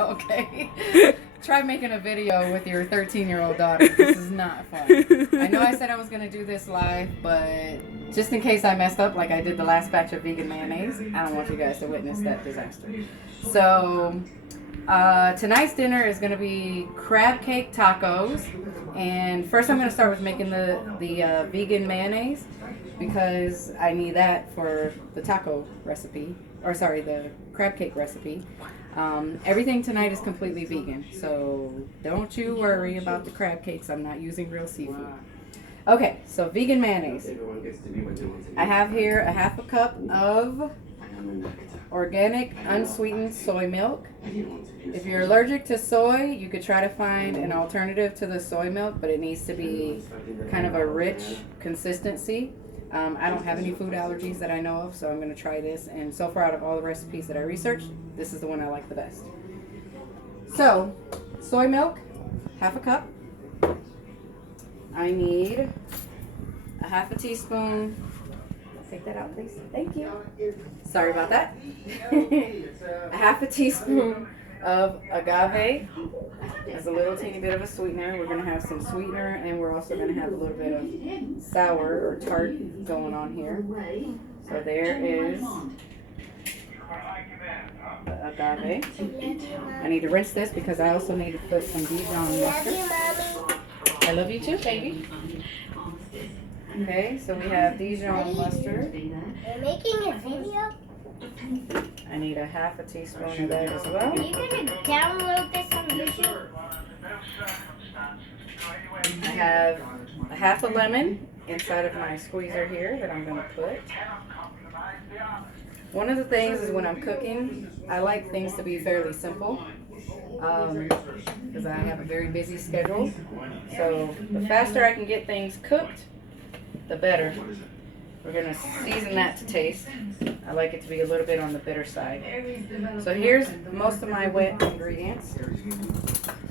Okay. Try making a video with your 13-year-old daughter. This is not fun. I know I said I was going to do this live, but just in case I messed up like I did the last batch of vegan mayonnaise, I don't want you guys to witness that disaster. So, tonight's dinner is going to be crab cake tacos. And first I'm going to start with making the vegan mayonnaise because I need that for the taco recipe. Or sorry, the crab cake recipe. Everything tonight is completely vegan, so don't you worry about the crab cakes. I'm not using real seafood. Okay, so vegan mayonnaise. I have here a half a cup of organic unsweetened soy milk. If you're allergic to soy, you could try to find an alternative to the soy milk, but it needs to be kind of a rich consistency. I don't have any food allergies that I know of, so I'm going to try this. And so far, out of all the recipes that I researched, this is the one I like the best. So, soy milk, half a cup. I need a half a teaspoon. Take that out, please. Thank you. Sorry about that. A half a teaspoon of agave. As a little teeny bit of a sweetener. We're going to have some sweetener, and we're also going to have a little bit of sour or tart going on here. So there is the agave. I need to rinse this because I also need to put some Dijon mustard. I love you too, baby. Okay, so we have Dijon mustard. You're making a video? I need a half a teaspoon of that as well. Are you going to download this on YouTube? I have a half a lemon inside of my squeezer here that I'm going to put. One of the things is when I'm cooking, I like things to be fairly simple because I have a very busy schedule. So the faster I can get things cooked, the better. We're going to season that to taste. I like it to be a little bit on the bitter side. So here's most of my wet ingredients.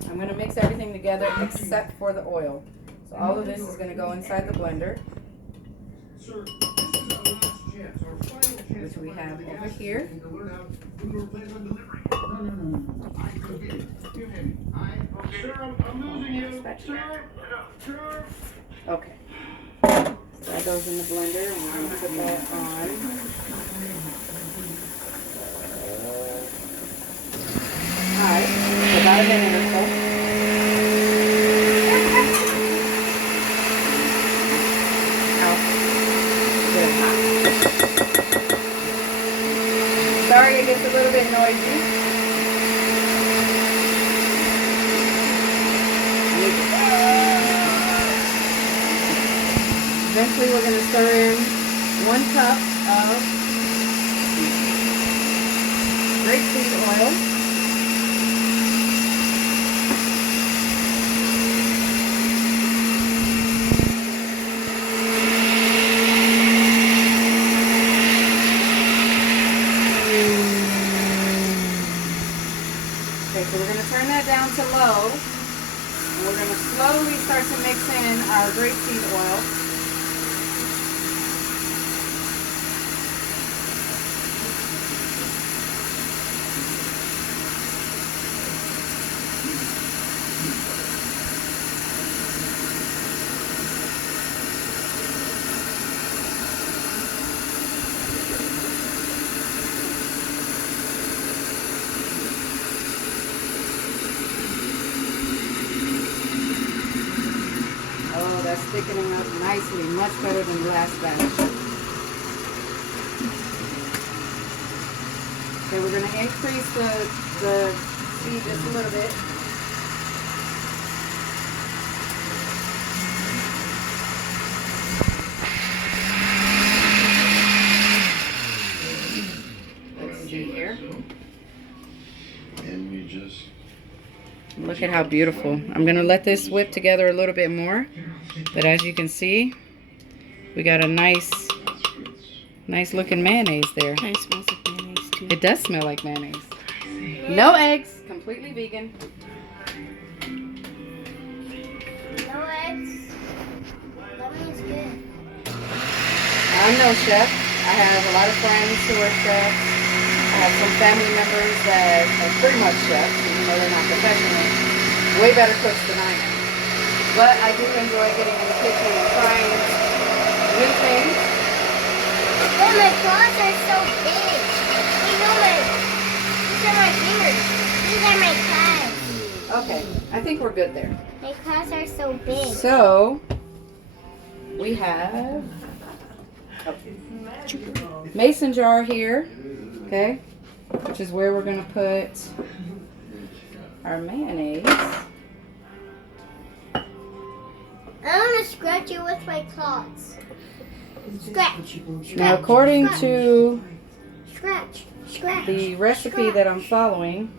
I'm going to mix everything together except for the oil. So all of this is going to go inside the blender, which we have over here. Okay. So that goes in the blender, and we're going to put that on. Alright, so about a minute or so. Sorry it gets a little bit noisy. Eventually we're going to stir in 1 cup of grapeseed oil. Okay, so we're going to turn that down to low. And we're going to slowly start to mix in our grapeseed oil. That's thickening up nicely, much better than the last batch. Okay, we're going to increase the speed just a little bit. Let's see here. And we just look at how beautiful. I'm going to let this whip together a little bit more. But as you can see, we got a nice looking mayonnaise there. It smells like mayonnaise too. It does smell like mayonnaise. No eggs, completely vegan. No eggs. That means good. I'm no chef. I have a lot of friends who are chefs. I have have some family members that are pretty much chefs, even though they're not professional. Way better cooks than I am. But I do enjoy getting in the kitchen and trying new things. Oh, my claws are so big. You know these are my fingers. These are my claws. Okay, I think we're good there. My claws are so big. So, we have a mason jar here, okay, which is where we're going to put our mayonnaise. I want to scratch it with my claws. Scratch. Now, according to Scratch. the recipe that I'm following,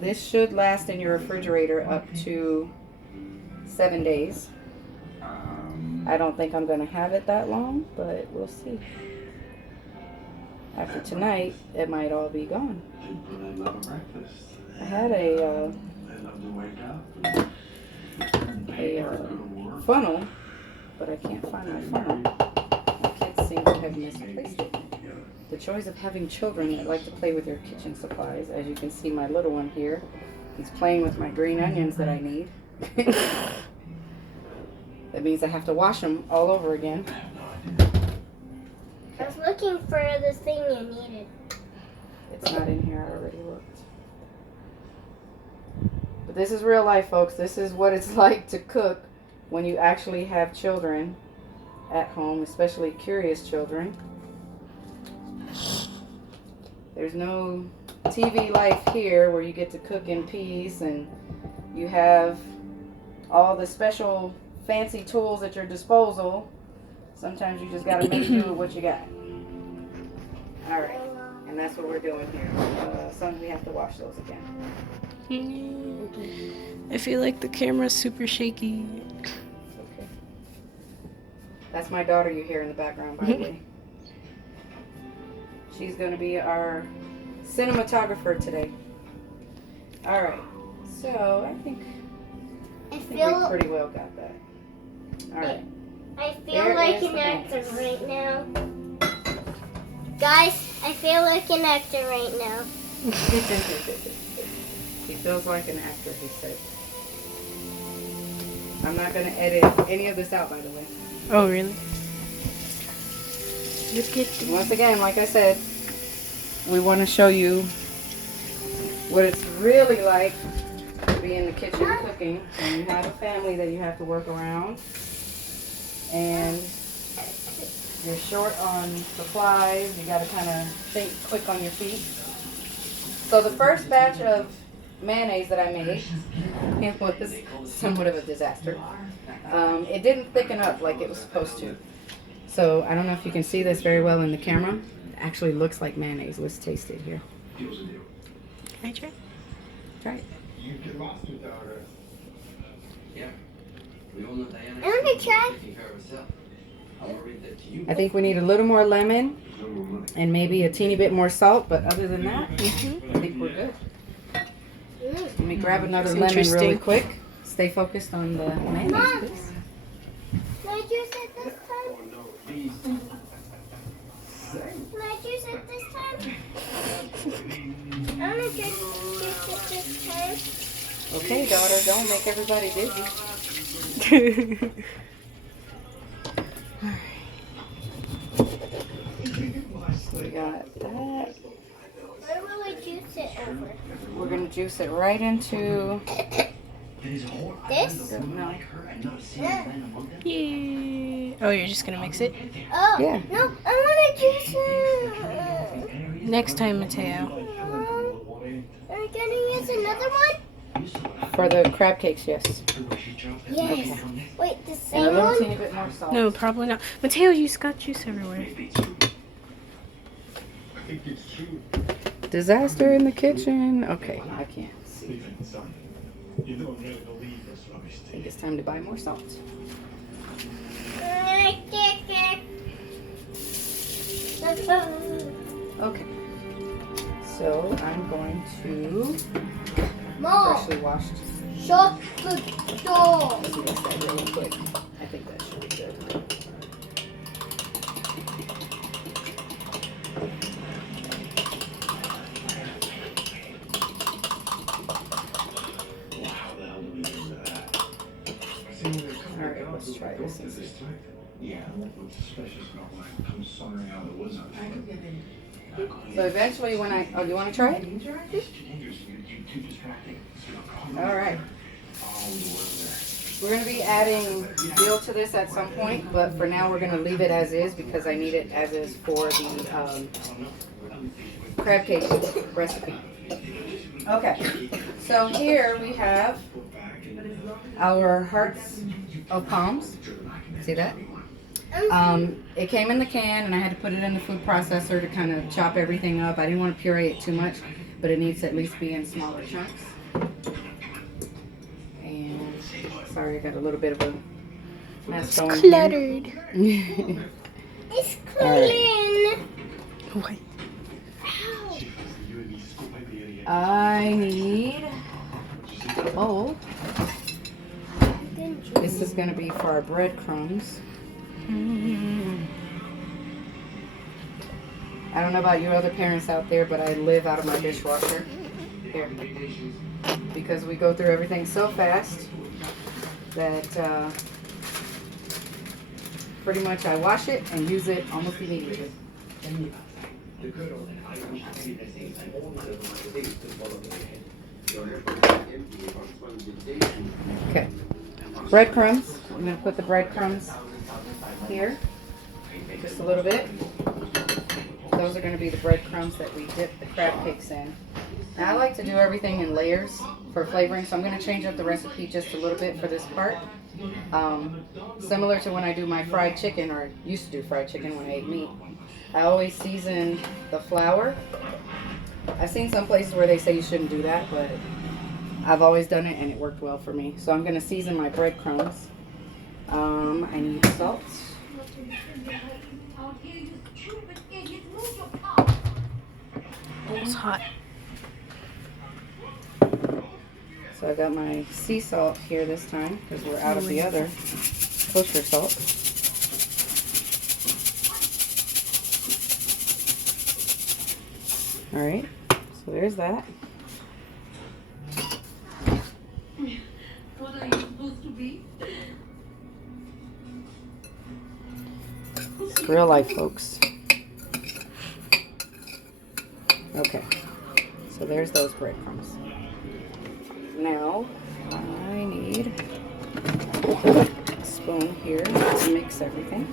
this should last in your refrigerator up to 7 days. I don't think I'm going to have it that long, but we'll see. After tonight, it might all be gone. I had a funnel, but I can't find my funnel. My kids seem to have misplaced it. The joys of having children that like to play with their kitchen supplies. As you can see, my little one here, he's playing with my green onions that I need. That means I have to wash them all over again. I was looking for the thing you needed. It's not in here, I already looked. But this is real life, folks. This is what it's like to cook when you actually have children at home, especially curious children. There's no TV life here where you get to cook in peace and you have all the special fancy tools at your disposal. Sometimes you just gotta make do with what you got. Alright, and that's what we're doing here. We have to wash those again. I feel like the camera's super shaky. Okay. That's my daughter you hear in the background, by the way. She's going to be our cinematographer today. Alright, so I think we pretty well got that. Alright. I feel like an actor right now. Guys, I feel like an actor right now. He feels like an actor, he said. I'm not going to edit any of this out, by the way. Oh, really? Once again, like I said, we want to show you what it's really like to be in the kitchen cooking. And you have a family that you have to work around. And you're short on supplies. You got to kind of think quick on your feet. So the first batch of mayonnaise that I made, it was somewhat of a disaster. It didn't thicken up like it was supposed to. So I don't know if you can see this very well in the camera. It actually looks like mayonnaise. Let's taste it here. Can I try? Try it. I want to try. I think we need a little more lemon and maybe a teeny bit more salt, but other than that, I think we're good. Let me grab another lemon really quick. Stay focused on the mayonnaise, please. Can I juice it this time? Can I juice it this time? I want to juice it this time. Okay, daughter, don't make everybody dizzy. We got that. Where will I juice it over? We're going to juice it right into... This? No. Yay. Oh, you're just gonna mix it? Oh, Yeah. no, I want to juice it. Next time, Mateo. Are we going to use another one? For the crab cakes, yes. Yes. Okay. Wait, the And a same little one? teeny bit more salt. No, probably not. Mateo, you got juice everywhere. Disaster in the kitchen. Okay, I can't see. I think it's time to buy more salt. Okay. So I'm going to Mom, freshly washed. shut the door. Let's mix that really quick. I think that should be good. let's try this and see. So eventually when oh, you want to try it? All right. We're going to be adding dill to this at some point, but for now we're going to leave it as is because I need it as is for the crab cake recipe. Okay, so here we have our hearts of palms. See that? It came in the can and I had to put it in the food processor to kind of chop everything up. I didn't want to puree it too much, but it needs to at least be in smaller chunks. And sorry, I got a little bit of a mess going here. Cluttered. It's clean. What? I need a bowl. This is going to be for our breadcrumbs. I don't know about you other parents out there, but I live out of my dishwasher here because we go through everything so fast that pretty much I wash it and use it almost immediately. Okay, breadcrumbs. I'm going to put the breadcrumbs here, just a little bit. Those are going to be the breadcrumbs that we dip the crab cakes in. Now, I like to do everything in layers for flavoring, so I'm going to change up the recipe just a little bit for this part. Similar to when I do my fried chicken, or used to do fried chicken when I ate meat. I always season the flour. I've seen some places where they say you shouldn't do that, but I've always done it and it worked well for me. So I'm going to season my breadcrumbs. I need salt. It's hot. So I got my sea salt here this time because we're out of the other kosher salt. All right, so there's that. What are you supposed to be? It's real life, folks. Okay, so there's those breadcrumbs. Now, I need a spoon here to mix everything.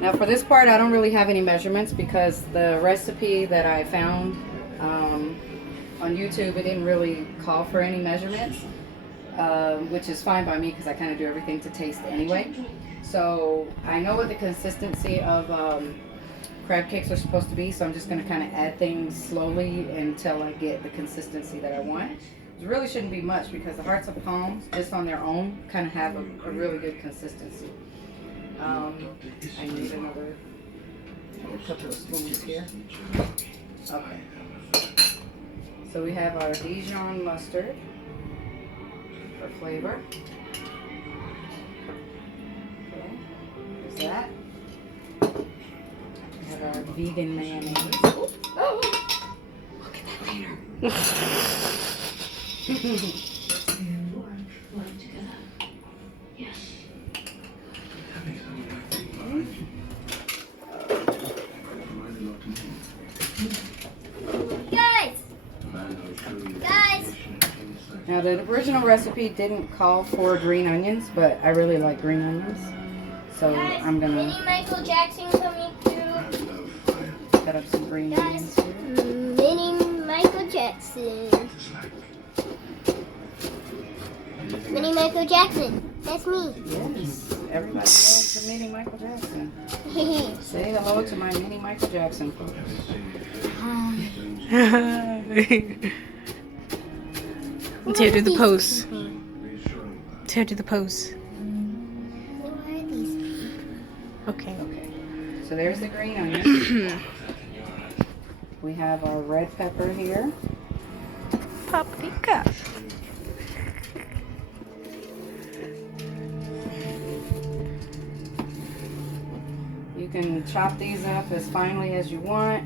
Now for this part, I don't really have any measurements because the recipe that I found on YouTube, it didn't really call for any measurements, which is fine by me because I kind of do everything to taste anyway. So I know what the consistency of crab cakes are supposed to be, so I'm just going to kind of add things slowly until I get the consistency that I want. It really shouldn't be much because the hearts of palms, just on their own, kind of have a really good consistency. I need another couple of spoons here. Okay. So we have our Dijon mustard for flavor. Okay, there's that. We have our vegan mayonnaise. Oh, look at that later. Now the original recipe didn't call for green onions, but I really like green onions. So Guys, I'm gonna Mini Michael Jackson coming through. cut up some green Guys, onions here. Mini Michael Jackson. Mini Michael Jackson. That's me. Yes, everybody loves the Mini Michael Jackson. Say hello to my Mini Michael Jackson, folks. Tear do the pose. Tear do the pose. What are these? Okay. Okay, so there's the green onion. We have our red pepper here. Paprika. You can chop these up as finely as you want,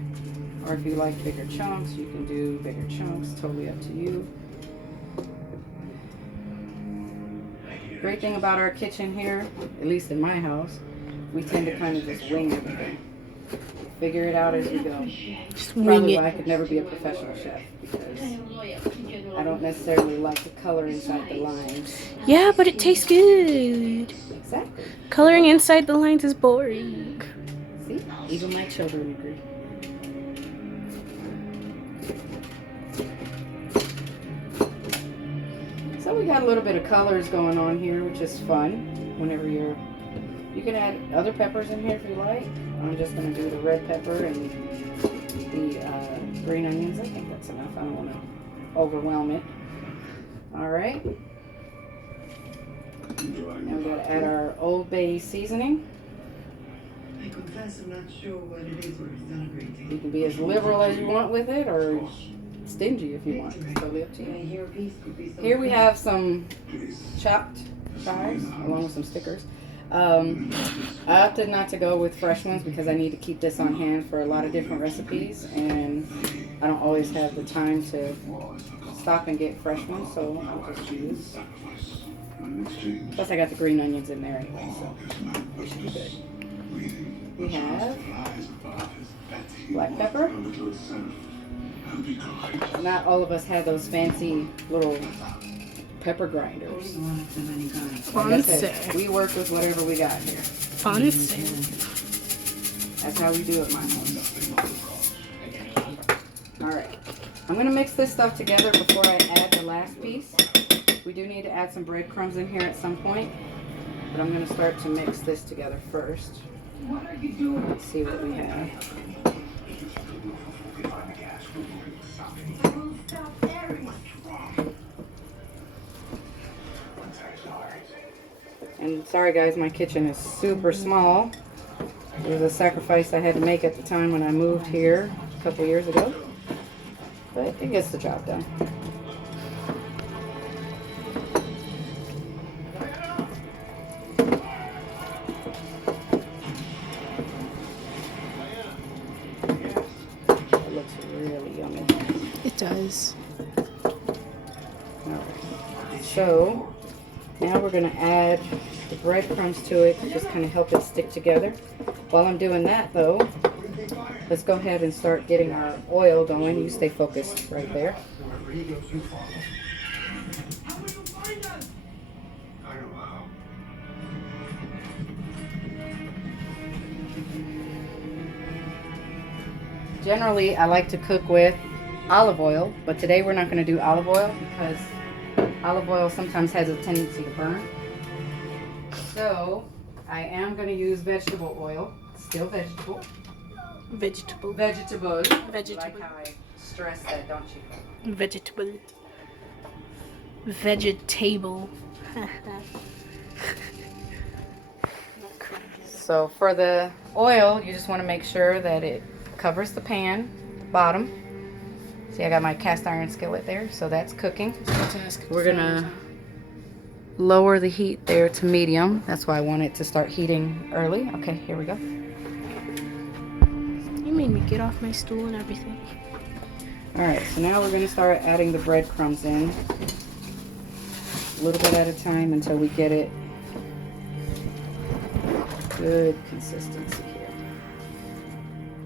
or if you like bigger chunks, you can do bigger chunks, totally up to you. Great thing about our kitchen here, at least in my house, we tend to kind of just wing everything. Figure it out as we go. Just wing Probably it. why I could never be a professional chef, because I don't necessarily like to color inside the lines. Yeah, but it tastes good. Exactly. Coloring inside the lines is boring. See? Even my children agree. So we got a little bit of colors going on here, which is fun. Whenever you can add other peppers in here if you like. I'm just going to do the red pepper and the green onions. I think that's enough. I don't want to overwhelm it. All right. Now we got to add our Old Bay seasoning. I confess I'm not sure what it is, but it's not a great thing. You can be as liberal as you want with it, or stingy if you want. It's totally up to Can I you. hear a piece? Could be so Here we fun. have some chopped chives along with some stickers. I opted not to go with fresh ones because I need to keep this on hand for a lot of different recipes, and I don't always have the time to stop and get fresh ones, so I'll just use. Plus I got the green onions in there anyway, so we should be good. We have black pepper. Not all of us have those fancy little pepper grinders. Like I said, Fancy. we work with whatever we got here. Fancy. That's how we do it, my home. Alright. I'm going to mix this stuff together before I add the last piece. We do need to add some breadcrumbs in here at some point. But I'm going to start to mix this together first. Let's see what we have. And sorry guys, my kitchen is super small. It was a sacrifice I had to make at the time when I moved here a couple years ago. But it gets the job done. It looks really yummy. It does. Alright. So now we're going to add the breadcrumbs to it to just kind of help it stick together. While I'm doing that though, let's go ahead and start getting our oil going. You stay focused right there. Generally, I like to cook with olive oil, but today we're not going to do olive oil because olive oil sometimes has a tendency to burn. So I am going to use vegetable oil, still vegetable. Vegetable. Vegetable. Vegetable. Like how I stress that, don't you? Vegetable. Vegetable. So for the oil, you just want to make sure that it covers the pan, the bottom. See, I got my cast iron skillet there, so that's cooking. We're gonna lower the heat there to medium. That's why I want it to start heating early. Okay, here we go. You made me get off my stool and everything. Alright, so now we're gonna start adding the breadcrumbs in. A little bit at a time until we get it good consistency here.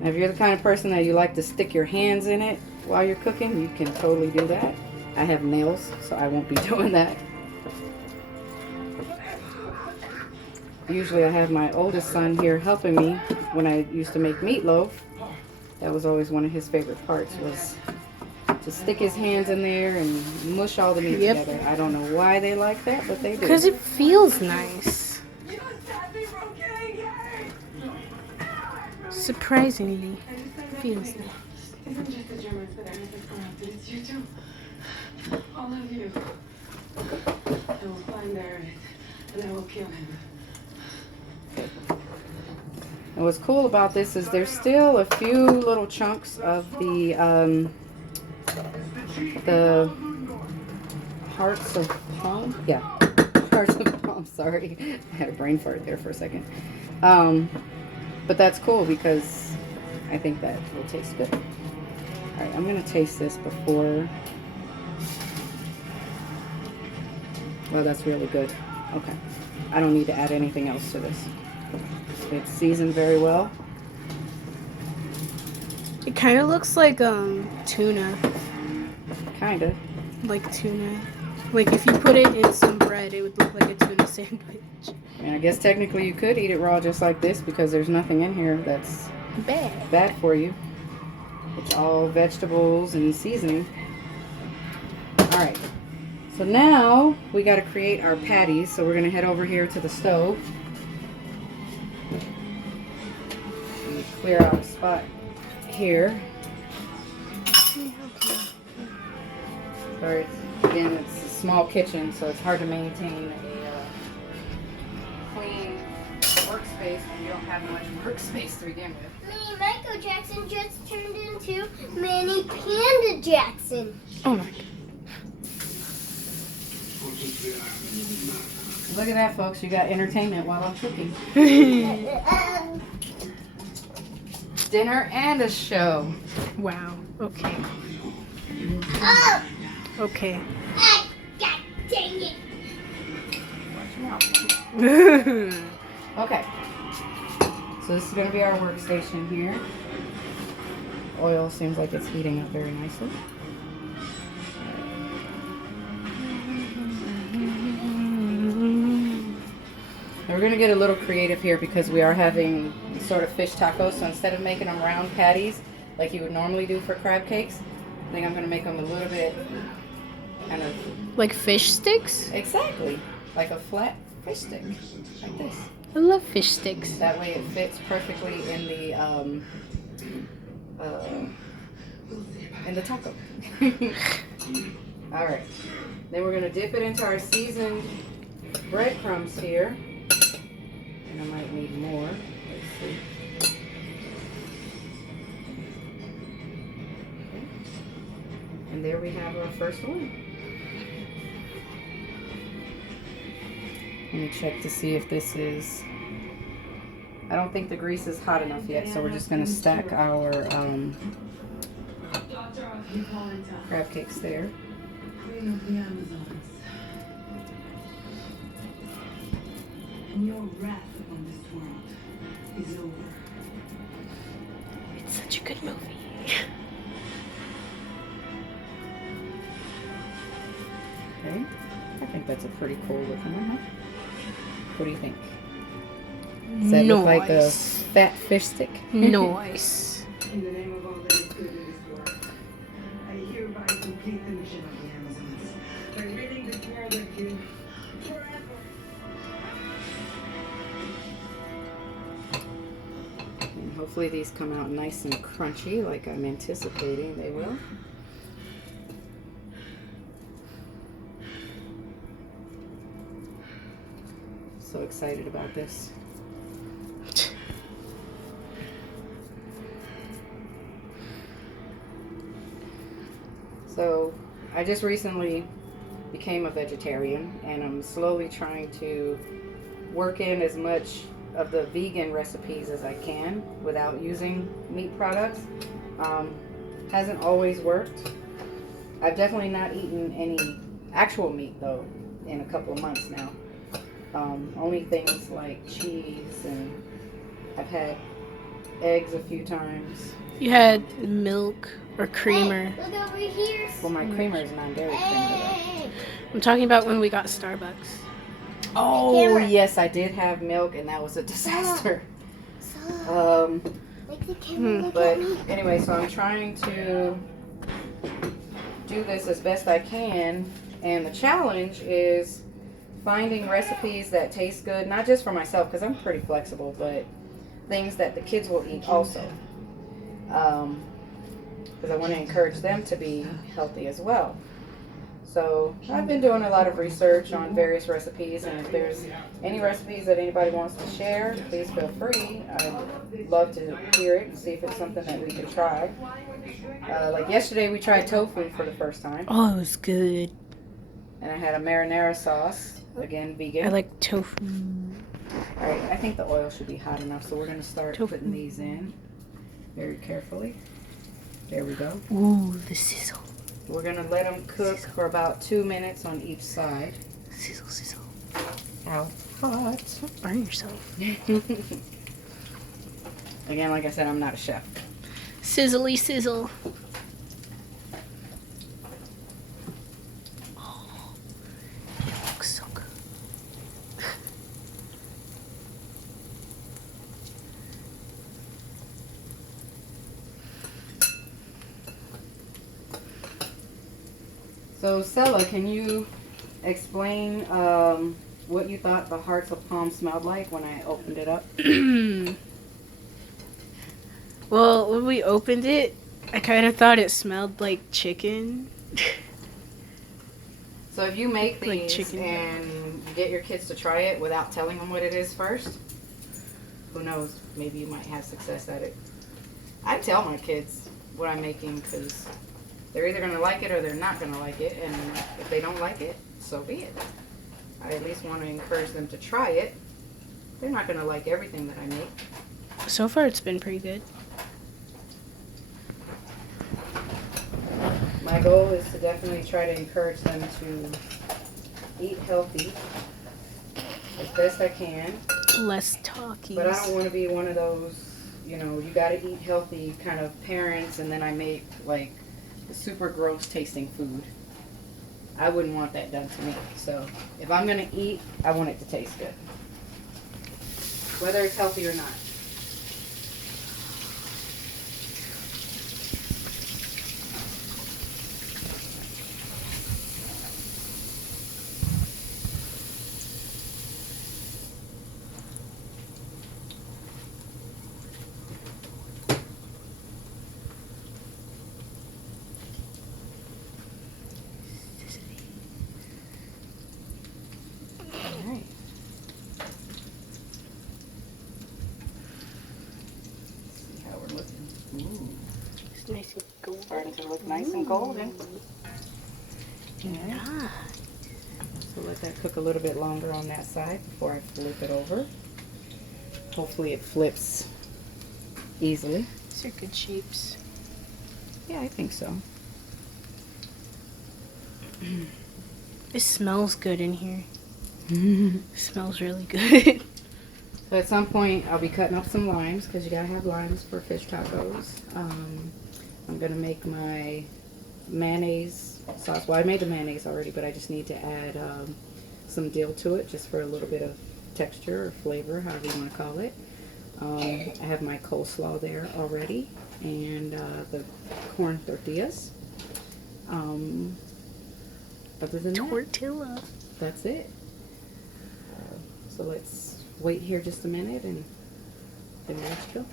Now, if you're the kind of person that you like to stick your hands in it while you're cooking, you can totally do that. I have nails, so I won't be doing that. Usually I have my oldest son here helping me when I used to make meatloaf. That was always one of his favorite parts, was to stick his hands in there and mush all the meat together. I don't know why they like that, but they do. Because it feels nice. Surprisingly, feels nice. It's just the Germans that are corrupted. It's you too. All of you. I will find Aaron and I will kill him. And what's cool about this is there's still a few little chunks of the hearts of palm. Yeah, hearts of palm. Sorry, I had a brain fart there for a second. But that's cool because I think that will taste good. All right, I'm gonna taste this before. Well, that's really good. Okay. I don't need to add anything else to this. It's seasoned very well. It kind of looks like tuna. Kind of. Like tuna. Like if you put it in some bread, it would look like a tuna sandwich. I mean, I guess technically you could eat it raw just like this because there's nothing in here that's bad for you. It's all vegetables and seasoning. Alright. So now we got to create our patties. So we're going to head over here to the stove. And clear out a spot here. Sorry, again, it's a small kitchen, so it's hard to maintain a clean workspace when you don't have much workspace to begin with. Mini Michael Jackson just turned into Mini Panda Jackson. Oh my god. Look at that, folks. You got entertainment while I'm cooking. Dinner and a show. Wow. Okay. Oh, Okay. God dang it. Okay. So this is going to be our workstation here. Oil seems like it's heating up very nicely. Now we're going to get a little creative here because we are having sort of fish tacos. So instead of making them round patties like you would normally do for crab cakes, I think I'm going to make them a little bit kind of... Like fish sticks? Exactly. Like a flat fish stick. Like this. I love fish sticks. That way it fits perfectly in the taco. All right. Then we're gonna dip it into our seasoned breadcrumbs here, and I might need more. Let's see. Okay. And there we have our first one. Let me check to see if this is... I don't think the grease is hot enough yet, so we're just going to stack our crab cakes there. Queen of the Amazons. And your wrath upon this world is over. It's such a good movie. Okay. I think that's a pretty cool looking one, huh? What do you think? Does that look like a fat fish stick? Nice. In the name of all that is good in this world, I hereby complete the mission of the Amazons by ridding this world of you forever. And hopefully these come out nice and crunchy like I'm anticipating they will. So excited about this. So I just recently became a vegetarian and I'm slowly trying to work in as much of the vegan recipes as I can without using meat products. Hasn't always worked. I've definitely not eaten any actual meat though in a couple of months now. Only things like cheese, and I've had eggs a few times. You had milk or creamer. Hey, look over here. Well, my creamer is non-dairy creamer Hey. I'm talking about when we got Starbucks. though. Oh, Camera. yes, I did have milk, and that was a disaster. So, make the camera look But at me. anyway, so I'm trying to do this as best I can, and the challenge is finding recipes that taste good, not just for myself, because I'm pretty flexible, but things that the kids will eat also. Because I want to encourage them to be healthy as well. So I've been doing a lot of research on various recipes, and if there's any recipes that anybody wants to share, please feel free. I'd love to hear it and see if it's something that we can try. Like yesterday, we tried tofu for the first time, Oh, it was good. and I had a marinara sauce, again vegan. I like tofu. All right, I think the oil should be hot enough, so we're going to start Tofu. putting these in very carefully. There we go. Ooh, the sizzle. We're going to let them cook for about 2 minutes on each side. Sizzle, sizzle. How hot. Don't burn yourself. Again, like I said, I'm not a chef. Sizzly sizzle. Oh, it looks so good. So, Stella, can you explain what you thought the hearts of palm smelled like when I opened it up? Well, when we opened it, I kind of thought it smelled like chicken. So if you make these Like chicken. and you get your kids to try it without telling them what it is first, who knows, maybe you might have success at it. I tell my kids what I'm making because they're either going to like it or they're not going to like it, and if they don't like it, so be it. I at least want to encourage them to try it. They're not going to like everything that I make. So far, it's been pretty good. My goal is to definitely try to encourage them to eat healthy as best I can. Less talkies. But I don't want to be one of those, you know, you got to eat healthy kind of parents, and then I make like super gross tasting food. I wouldn't want that done to me. So if I'm going to eat, I want it to taste good, whether it's healthy or not. Alright. See how we're looking. Ooh, It's nice and golden. starting to look nice and golden. Okay. Ah, So let that cook a little bit longer on that side before I flip it over. Hopefully it flips easily. these are good shapes. Yeah, I think so. It smells good in here. It smells really good. So at some point I'll be cutting up some limes because you gotta have limes for fish tacos. I'm gonna make my mayonnaise sauce. Well, I made the mayonnaise already, but I just need to add some dill to it just for a little bit of texture or flavor, however you want to call it. I have my coleslaw there already, and the corn tortillas. Other than Tortilla. that's it. So let's wait here just a minute and then we'll let you go.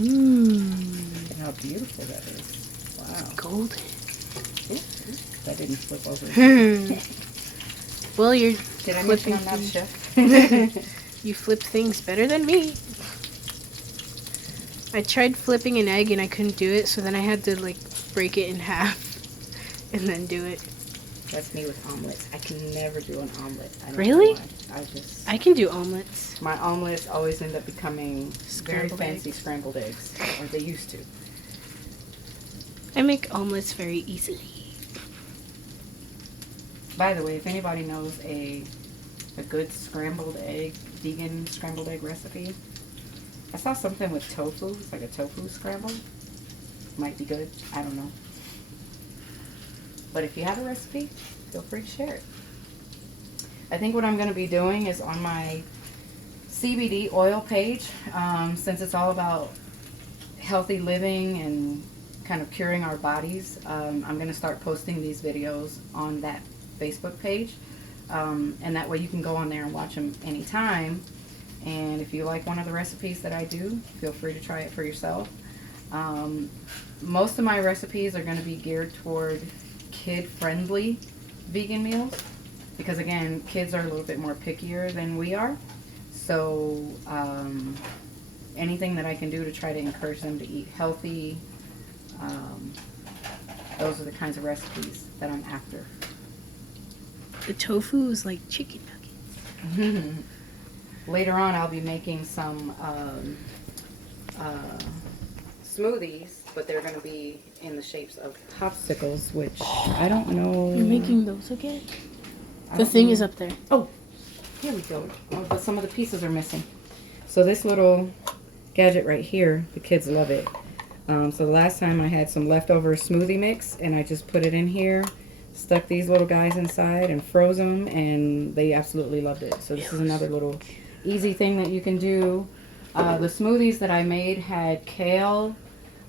Mmm. How beautiful that is. Wow. Golden. Oops, that didn't flip over. Well, you're Did I flipping mention I'm not a things. chef? You flip things better than me. I tried flipping an egg and I couldn't do it, so then I had to like break it in half and then do it. That's me with omelets. I can never do an omelet. I don't Really? know why. I can do omelets. My omelets always end up becoming very Scrambled fancy eggs. scrambled eggs, or they used to. I make omelets very easily. By the way, if anybody knows a good scrambled egg, vegan scrambled egg recipe, I saw something with tofu. It's like a tofu scramble. Might be good. I don't know. But if you have a recipe, feel free to share it. I think what I'm going to be doing is on my CBD oil page, since it's all about healthy living and kind of curing our bodies, I'm going to start posting these videos on that Facebook page. And that way you can go on there and watch them anytime. And if you like one of the recipes that I do, feel free to try it for yourself. Most of my recipes are going to be geared toward kid-friendly vegan meals, because again, kids are a little bit more pickier than we are. So anything that I can do to try to encourage them to eat healthy, those are the kinds of recipes that I'm after. The tofu is like chicken nuggets. later on I'll be making some smoothies, but they're going to be in the shapes of popsicles, which I don't know. You're making those again? I The don't thing know. is up there. Oh, here we go. Oh, but some of the pieces are missing. So this little gadget right here, the kids love it. So the last time I had some leftover smoothie mix, and I just put it in here, stuck these little guys inside and froze them, and they absolutely loved it. So this is another little easy thing that you can do. The smoothies that I made had kale,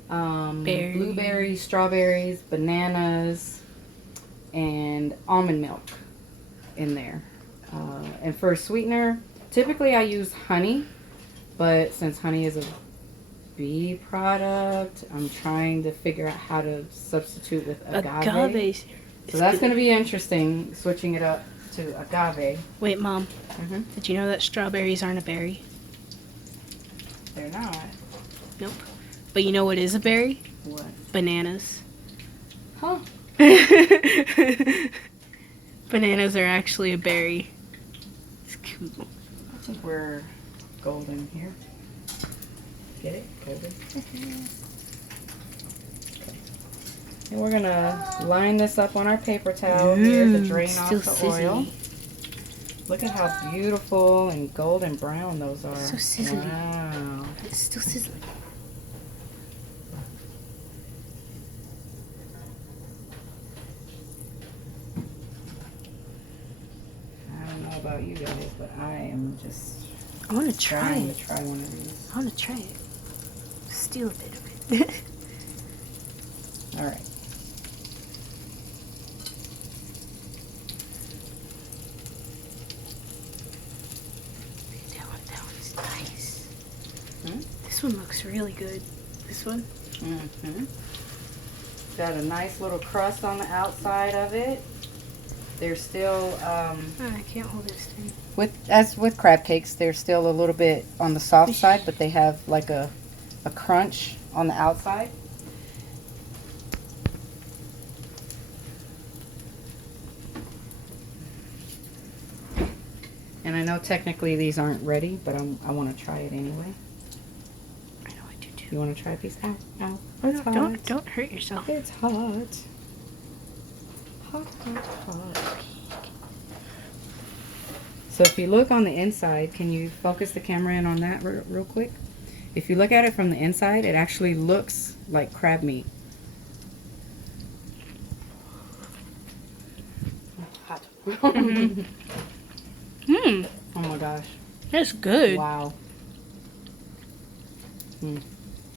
blueberries, strawberries, bananas, and almond milk in there. And for a sweetener, typically I use honey, but since honey is a bee product, I'm trying to figure out how to substitute with agave. So that's going to be interesting, switching it up to agave. Wait, Mom. Mm-hmm. Did you know that strawberries aren't a berry? They're not. Nope. But you know what is a berry? What? Bananas. Huh? Bananas are actually a berry. It's cool. I think we're golden here. Get it? Golden. And we're going to line this up on our paper towel here to drain off still the oil. sizzly. Look at how beautiful and golden brown those are. So sizzly. Wow. It's still sizzling. I don't know about you guys, but I am just I want to try trying it. to try one of these. I want to try it. Steal a bit of it. All right. That one's nice. Hmm? This one looks really good. This one? Mm-hmm. Got a nice little crust on the outside of it. They're still, Oh, I can't hold this thing. as with crab cakes, they're still a little bit on the soft side, but they have like a crunch on the outside. And I know technically these aren't ready, but I want to try it anyway. I know I do too. You want to try a piece? Ow, ow. No, It's hot. don't hurt yourself. It's hot. Hot, hot, hot. So if you look on the inside, can you focus the camera in on that real quick? If you look at it from the inside, it actually looks like crab meat. Hot. Mmm, Oh my gosh. that's good. Wow. Mm.